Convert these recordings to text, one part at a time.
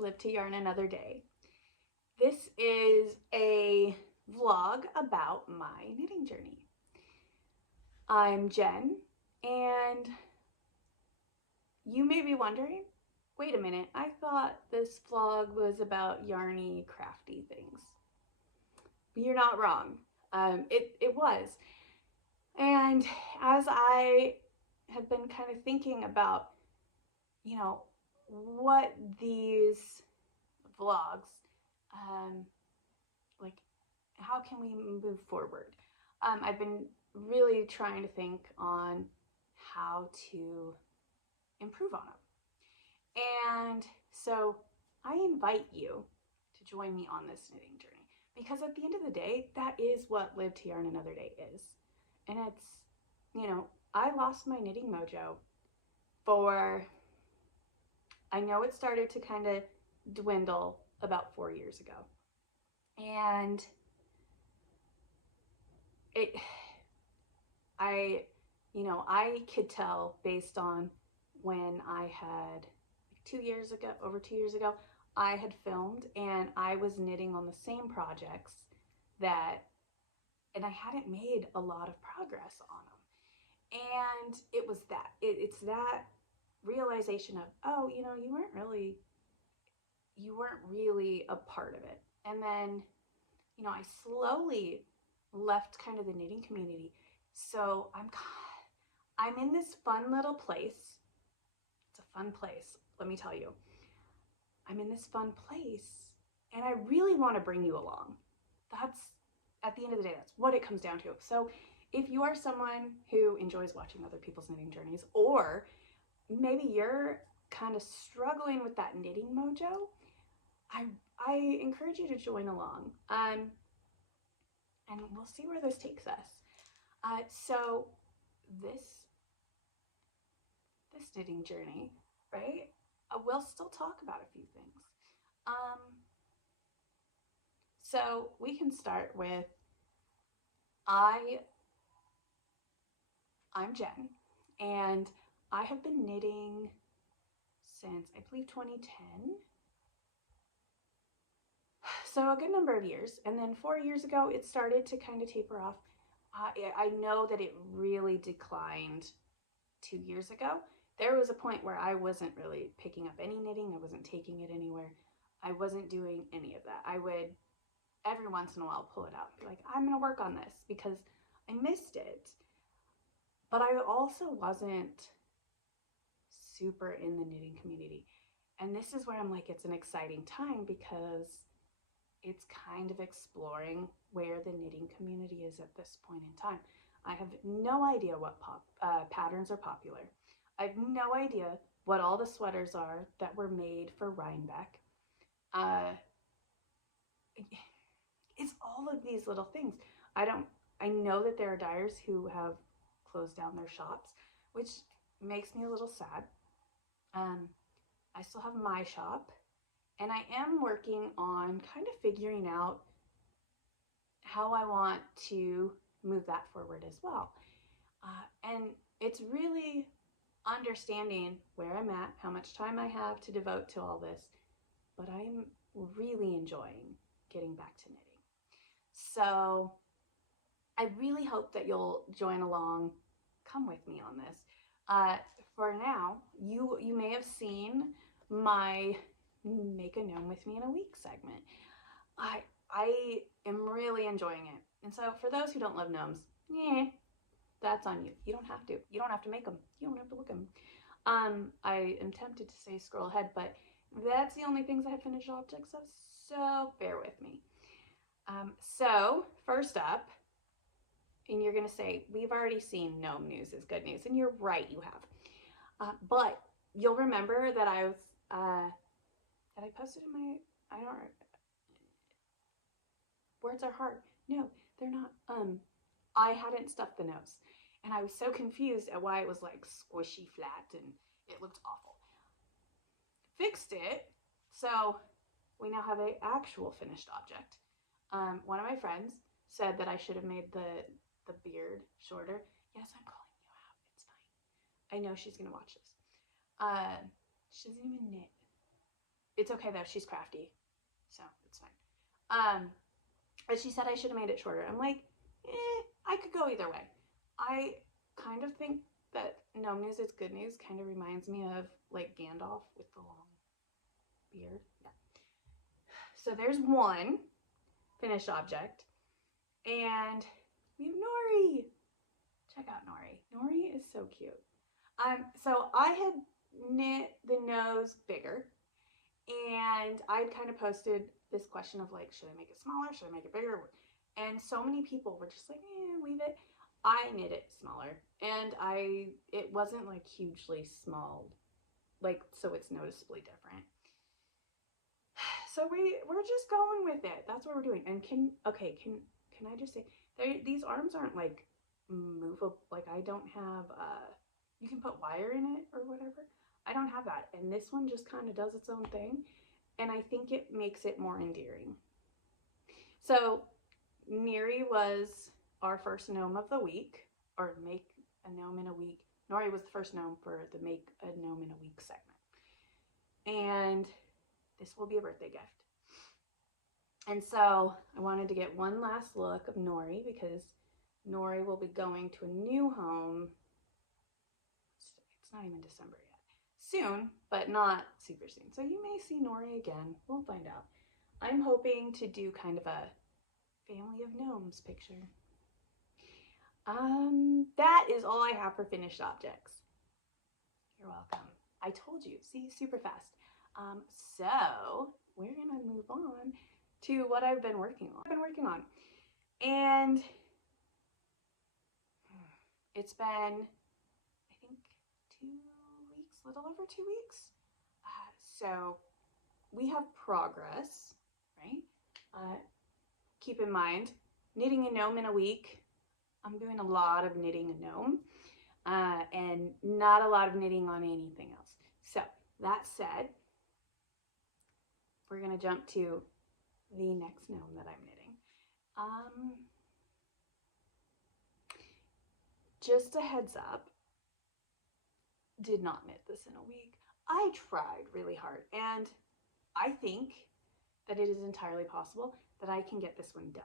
Live to Yarn Another Day. This is a vlog about my knitting journey. I'm Jen, and you may be wondering, wait a minute, I thought this vlog was about yarny, crafty things. But you're not wrong. It was. And as I have been kind of thinking about, what these vlogs, like, how can we move forward? I've been really trying to think on how to improve on them. And so I invite you to join me on this knitting journey, because at the end of the day, that is what Live to Yarn Another Day is. And it's, I lost my knitting mojo I know it started to kind of dwindle about 4 years ago. And I could tell based on when I had, over 2 years ago, I had filmed and I was knitting on the same projects and I hadn't made a lot of progress on them. And it was it's that realization of, oh, you weren't really a part of it. And then, I slowly left kind of the knitting community. So I'm in this fun little place. It's a fun place, let me tell you. I'm in this fun place and I really want to bring you along. That's, at the end of the day, that's what it comes down to. So if you are someone who enjoys watching other people's knitting journeys, or maybe you're kind of struggling with that knitting mojo, I encourage you to join along. And we'll see where this takes us. So this knitting journey, right? We'll still talk about a few things. So we can start with, I'm Jen, and I have been knitting since, I believe, 2010. So a good number of years. And then 4 years ago, it started to kind of taper off. I know that it really declined 2 years ago. There was a point where I wasn't really picking up any knitting. I wasn't taking it anywhere. I wasn't doing any of that. I would, every once in a while, pull it out and be like, I'm going to work on this because I missed it. But I also wasn't super in the knitting community. And this is where I'm like, it's an exciting time because it's kind of exploring where the knitting community is at this point in time. I have no idea what patterns are popular. I have no idea what all the sweaters are that were made for Rhinebeck. It's all of these little things. I know that there are dyers who have closed down their shops, which makes me a little sad. I still have my shop, and I am working on kind of figuring out how I want to move that forward as well. And it's really understanding where I'm at, how much time I have to devote to all this, but I'm really enjoying getting back to knitting. So I really hope that you'll join along, come with me on this. For now, you may have seen my Make a Gnome with Me in a Week segment. I am really enjoying it. And so for those who don't love gnomes, that's on you. You don't have to. You don't have to make them. You don't have to look them. I am tempted to say scroll ahead, but that's the only things I have finished objects of, so bear with me. So first up, and you're going to say, we've already seen gnome news is good news. And you're right, you have. But you'll remember that I posted in my, words are hard. No, they're not. I hadn't stuffed the nose. And I was so confused at why it was like squishy flat and it looked awful. Fixed it. So we now have an actual finished object. One of my friends said that I should have made the beard shorter. Yes, I'm calling you out. It's fine. I know she's gonna watch this. She doesn't even knit. It's okay though, she's crafty, so it's fine. But she said I should have made it shorter. I'm like, I could go either way. I kind of think that gnome news is good news kind of reminds me of like Gandalf with the long beard. Yeah. So there's one finished object, and we have Nori. Check out Nori. Nori is so cute. So I had knit the nose bigger, and I'd kind of posted this question of like, should I make it smaller? Should I make it bigger? And so many people were just like, leave it. I knit it smaller, and it wasn't like hugely small, like, so it's noticeably different. So we're just going with it. That's what we're doing. And can I just say, these arms aren't like movable. Like I don't have you can put wire in it or whatever. I don't have that, and this one just kind of does its own thing, and I think it makes it more endearing. So Neri was our first gnome of the week, or make a gnome in a week. Nori was the first gnome for the make a gnome in a week segment, and this will be a birthday gift. And so I wanted to get one last look of Nori because Nori will be going to a new home. It's not even December yet. Soon, but not super soon. So you may see Nori again. We'll find out. I'm hoping to do kind of a family of gnomes picture. That is all I have for finished objects. You're welcome. I told you, see, super fast. So we're gonna move on to what I've been working on. And it's been, I think, 2 weeks, a little over 2 weeks. So we have progress, right? Keep in mind, knitting a gnome in a week, I'm doing a lot of knitting a gnome and not a lot of knitting on anything else. So that said, we're gonna jump to the next gnome that I'm knitting. Just a heads up, did not knit this in a week. I tried really hard, and I think that it is entirely possible that I can get this one done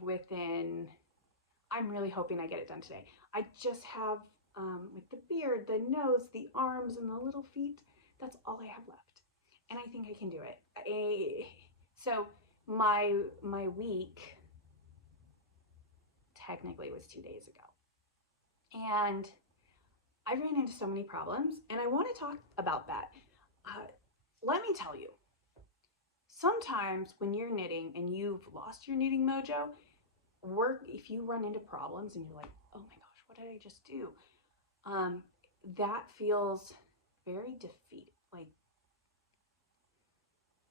within, I'm really hoping I get it done today. I just have, with the beard, the nose, the arms, and the little feet, that's all I have left. And I think I can do it. So my week technically was 2 days ago. And I ran into so many problems, and I want to talk about that. Let me tell you, sometimes when you're knitting and you've lost your knitting mojo, if you run into problems and you're like, oh my gosh, what did I just do? That feels very like,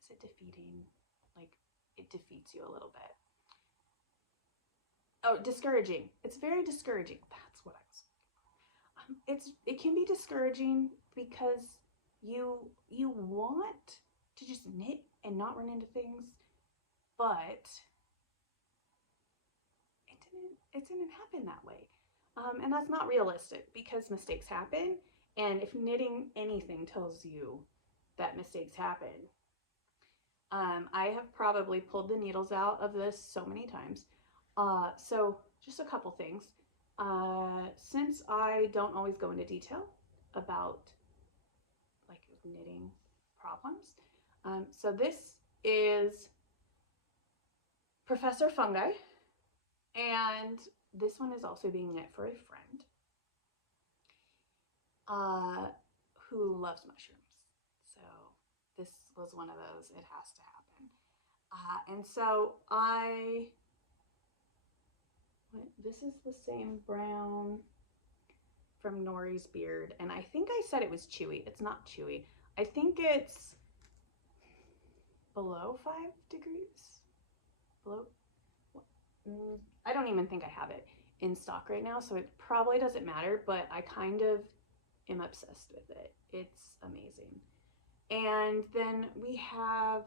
is it defeating? Like, it defeats you a little bit. Oh, discouraging. It's very discouraging. That's what I was. It can be discouraging because you want to just knit and not run into things, but it didn't happen that way. And that's not realistic because mistakes happen. And if knitting anything tells you that mistakes happen, I have probably pulled the needles out of this so many times. So just a couple things. Since I don't always go into detail about like knitting problems, so this is Professor Fungi, and this one is also being knit for a friend who loves mushrooms. So this was one of those, it has to happen. And so this is the same brown from Nori's beard, and I think I said it was chewy. It's not chewy. I think it's below 5 degrees. Below, I don't even think I have it in stock right now, so it probably doesn't matter, but I kind of am obsessed with it. It's amazing. And then we have,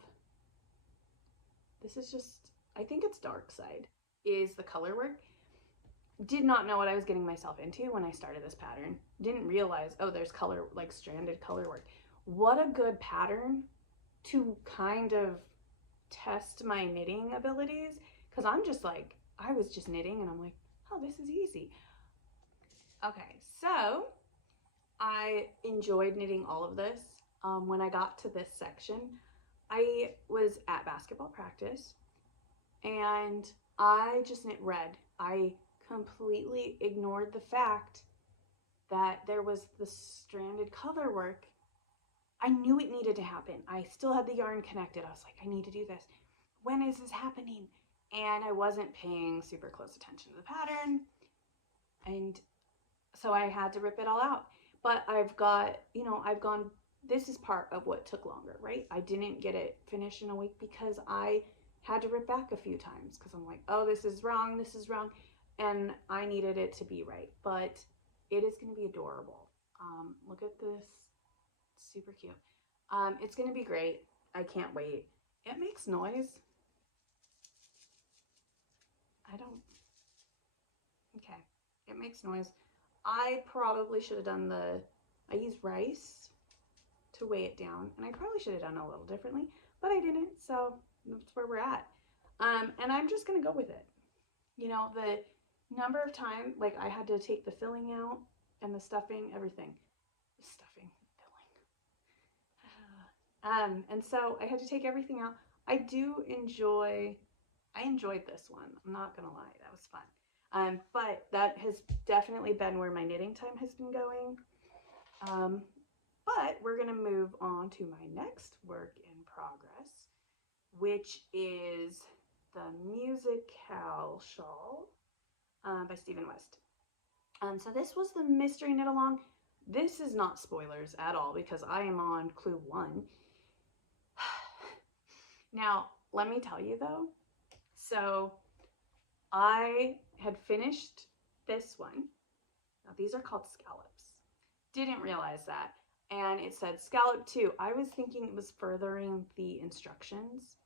this is just, I think it's Dark Side, is the color work. Did not know what I was getting myself into when I started this pattern. Didn't realize, oh, there's color, like stranded color work. what a good pattern to kind of test my knitting abilities, because I'm just like, I was just knitting and I'm like, oh, this is easy. Okay, so I enjoyed knitting all of this. When I got to this section, I was at basketball practice and I just knit red. I completely ignored the fact that there was the stranded color work. I knew it needed to happen. I still had the yarn connected. I was like, I need to do this. When is this happening? And I wasn't paying super close attention to the pattern. And so I had to rip it all out. But I've got, I've gone, this is part of what took longer, right? I didn't get it finished in a week because I had to rip back a few times because I'm like, oh, this is wrong. And I needed it to be right. But it is going to be adorable. Look at this. Super cute. It's going to be great. I can't wait. It makes noise. Okay. It makes noise. I probably should have done I used rice to weigh it down, and I probably should have done it a little differently, but I didn't, so that's where we're at. And I'm just going to go with it. The number of times, like I had to take the filling out and the stuffing, everything. The stuffing, filling. And so I had to take everything out. I enjoyed this one. I'm not going to lie. That was fun. But that has definitely been where my knitting time has been going. But we're going to move on to my next work in progress, which is the Musical Shawl by Stephen West. So this was the mystery knit along. This is not spoilers at all because I am on clue 1. Now, let me tell you though. So I had finished this one. Now these are called scallops. Didn't realize that. And it said scallop 2. I was thinking it was furthering the instructions.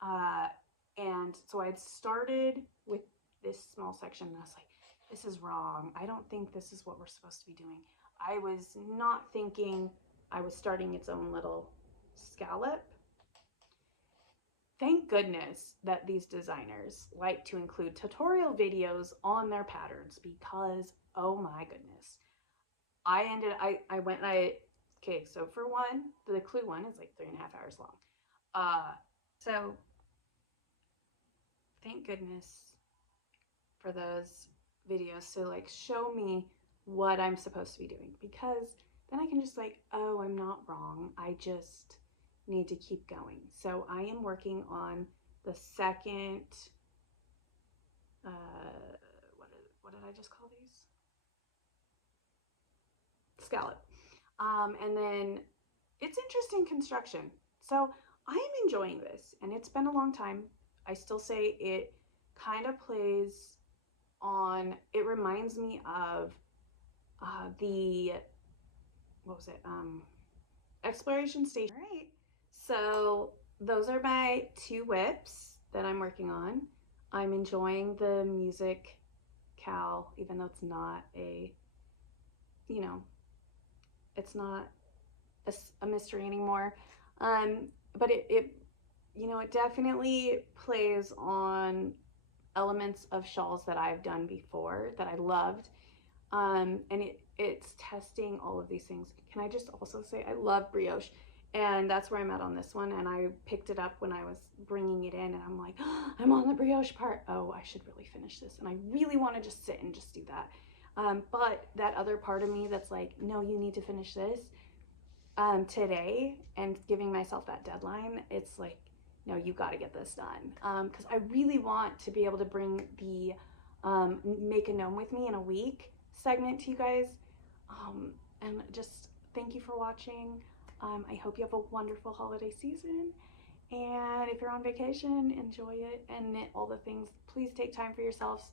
And so I'd started with this small section and I was like, this is wrong. I don't think this is what we're supposed to be doing. I was not thinking I was starting its own little scallop. Thank goodness that these designers like to include tutorial videos on their patterns because, oh my goodness. Okay, so for one, the clue 1 is like 3.5 hours long. So thank goodness for those videos to like show me what I'm supposed to be doing, because then I can just like, oh, I'm not wrong. I just need to keep going. So I am working on the second, what did I just call these? Scallop. And then it's interesting construction. So I am enjoying this, and it's been a long time. I still say it kind of plays on, it reminds me of what was it? Exploration Station. All right. So those are my 2 whips that I'm working on. I'm enjoying the music cal, even though it's not it's not a mystery anymore. But it definitely plays on elements of shawls that I've done before that I loved. And it's testing all of these things. Can I just also say I love brioche, and that's where I'm at on this one. And I picked it up when I was bringing it in, and I'm like, oh, I'm on the brioche part. Oh, I should really finish this, and I really want to just sit and just do that. But that other part of me that's like, no, you need to finish this today, and giving myself that deadline, it's like, no, you got to get this done, because I really want to be able to bring the Make a Gnome with Me in a week segment to you guys. And just thank you for watching. I hope you have a wonderful holiday season, and if you're on vacation, enjoy it and knit all the things. Please take time for yourselves.